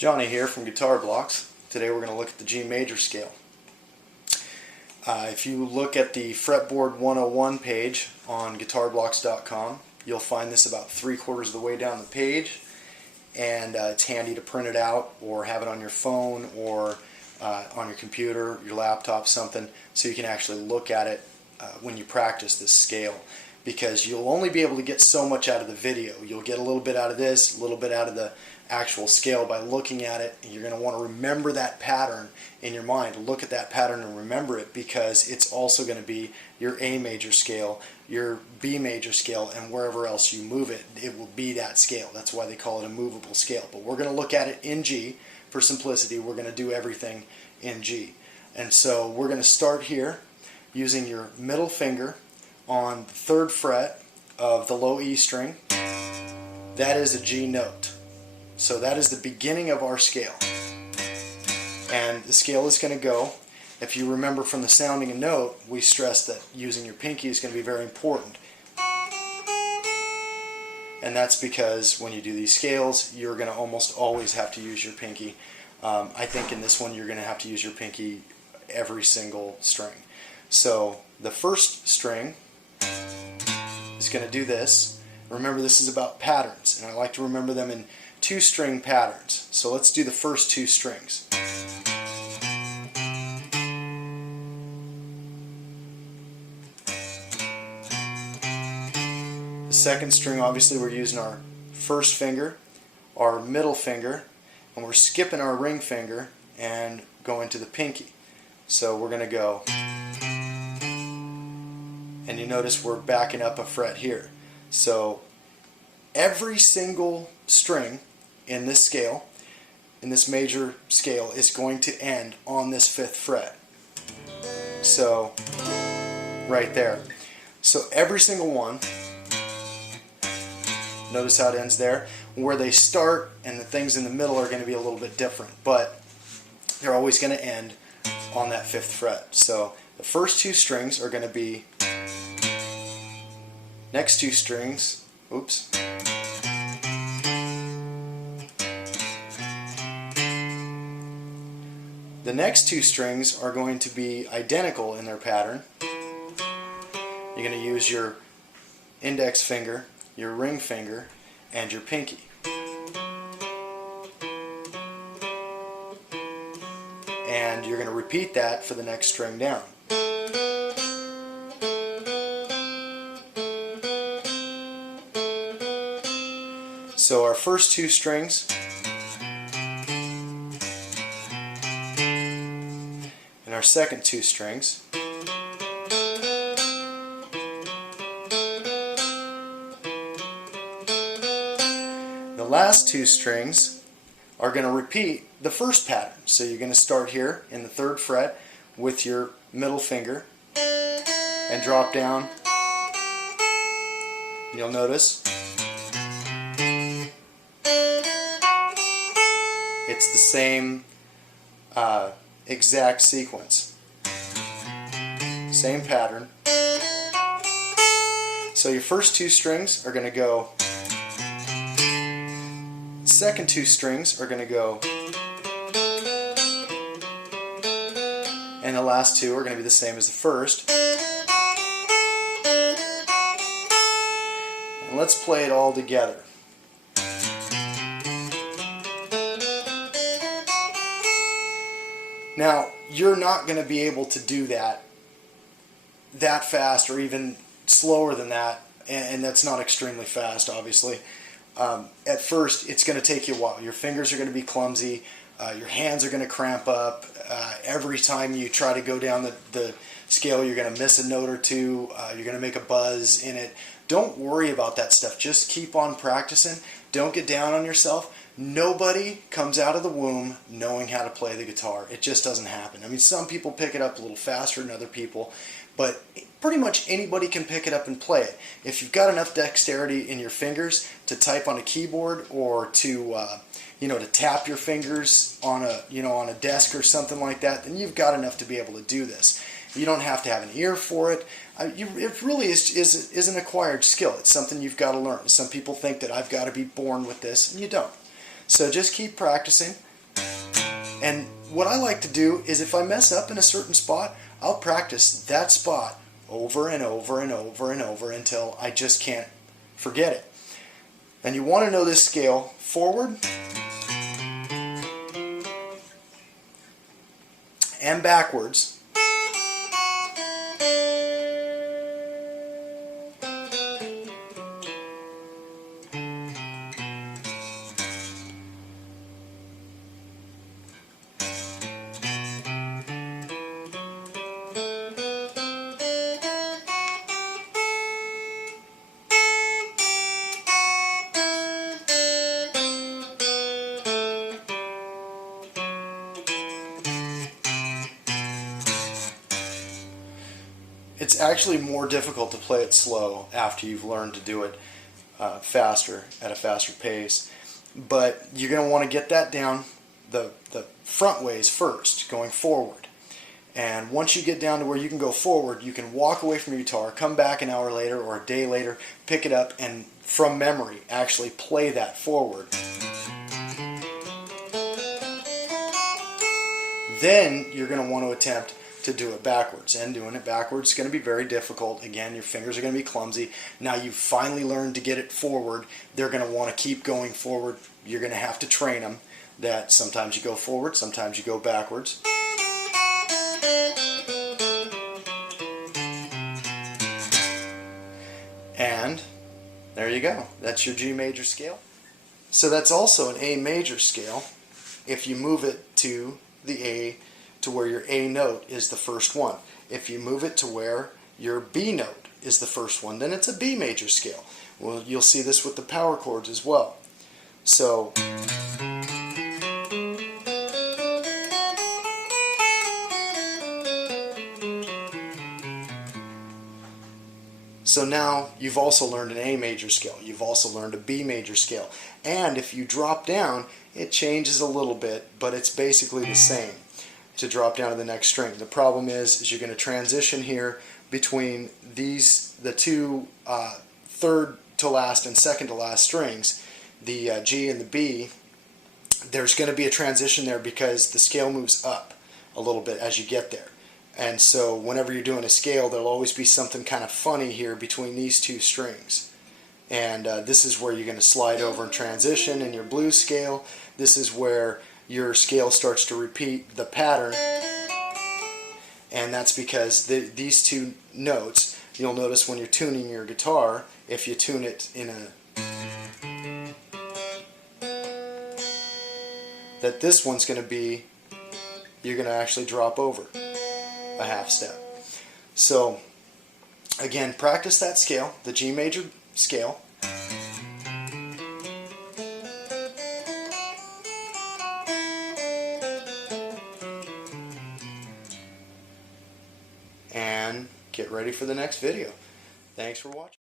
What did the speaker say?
Johnny here from Guitar Blocks. Today we're going to look at the G major scale. If you look at the Fretboard 101 page on guitarblocks.com, you'll find this about 3/4 of the way down the page, and it's handy to print it out or have it on your phone or on your computer, your laptop, something, so you can actually look at it when you practice this scale, because you'll only be able to get so much out of the video. You'll get a little bit out of this, a little bit out of the actual scale by looking at it, and you're going to want to remember that pattern in your mind. Look at that pattern and remember it, because it's also going to be your A major scale, your B major scale, and wherever else you move it, it will be that scale. That's why they call it a movable scale. But we're going to look at it in G. For simplicity, we're going to do everything in G. And so we're going to start here using your middle finger on the 3rd fret of the low E string. That is a G note. So that is the beginning of our scale. And the scale is going to go, if you remember from the sounding a note, we stressed that using your pinky is going to be very important. And that's because when you do these scales, you're going to almost always have to use your pinky. I think in this one you're going to have to use your pinky every single string. So the first string is going to do this. Remember, this is about patterns, and I like to remember them in 2-string patterns. So let's do the first 2 strings. The second string, obviously we're using our first finger, our middle finger, and we're skipping our ring finger and going to the pinky. So we're going to go, and you notice we're backing up a fret here. So every single string in this scale, in this major scale, is going to end on this 5th fret. So right there. So every single one, notice how it ends there. Where they start and the things in the middle are going to be a little bit different, but they're always going to end on that 5th fret. So the first 2 strings are going to be, next 2 strings, oops, the next 2 strings are going to be identical in their pattern. You're going to use your index finger, your ring finger, and your pinky. And you're going to repeat that for the next string down. So our first 2 strings and our second 2 strings. The last 2 strings are going to repeat the first pattern. So you're going to start here in the 3rd fret with your middle finger and drop down. You'll notice it's the same exact sequence. Same pattern. So your first 2 strings are going to go, second 2 strings are going to go, and the last 2 are going to be the same as the first. And let's play it all together. Now, you're not going to be able to do that fast, or even slower than that, and that's not extremely fast, obviously. At first, it's going to take you a while. Your fingers are going to be clumsy. Your hands are going to cramp up. Every time you try to go down the scale, you're going to miss a note or two. You're going to make a buzz in it. Don't worry about that stuff. Just keep on practicing. Don't get down on yourself. Nobody comes out of the womb knowing how to play the guitar. It just doesn't happen. I mean, some people pick it up a little faster than other people, but pretty much anybody can pick it up and play it. If you've got enough dexterity in your fingers to type on a keyboard, or to to tap your fingers on a desk or something like that, then you've got enough to be able to do this. You don't have to have an ear for it. It really is an acquired skill. It's something you've got to learn. Some people think that I've got to be born with this, and you don't. So just keep practicing. what I like to do is if I mess up in a certain spot, I'll practice that spot over and over and over and over until I just can't forget it. And you want to know this scale forward and backwards. It's actually more difficult to play it slow after you've learned to do it faster, at a faster pace. But you're going to want to get that down the front ways first, going forward. And once you get down to where you can go forward, you can walk away from your guitar, come back an hour later or a day later, pick it up, and from memory actually play that forward. Then you're going to want to attempt to do it backwards, and doing it backwards is going to be very difficult. Again, your fingers are going to be clumsy. Now you've finally learned to get it forward. They're going to want to keep going forward. You're going to have to train them that sometimes you go forward, sometimes you go backwards. And there you go. That's your G major scale. So that's also an A major scale if you move it to the A, to where your A note is the first one. If you move it to where your B note is the first one, then it's a B major scale. Well, you'll see this with the power chords as well. So now you've also learned an A major scale. You've also learned a B major scale. And if you drop down, it changes a little bit, but it's basically the same to drop down to the next string. The problem is you're going to transition here between the two third to last and second to last strings, the G and the B. There's going to be a transition there because the scale moves up a little bit as you get there. And so whenever you're doing a scale, there'll always be something kind of funny here between these two strings. And this is where you're going to slide over and transition in your blues scale. This is where your scale starts to repeat the pattern, and that's because these two notes, you'll notice when you're tuning your guitar, if you tune it in that this one's going to be, you're going to actually drop over a half step. So again, practice that scale, the G major scale. And get ready for the next video. Thanks for watching.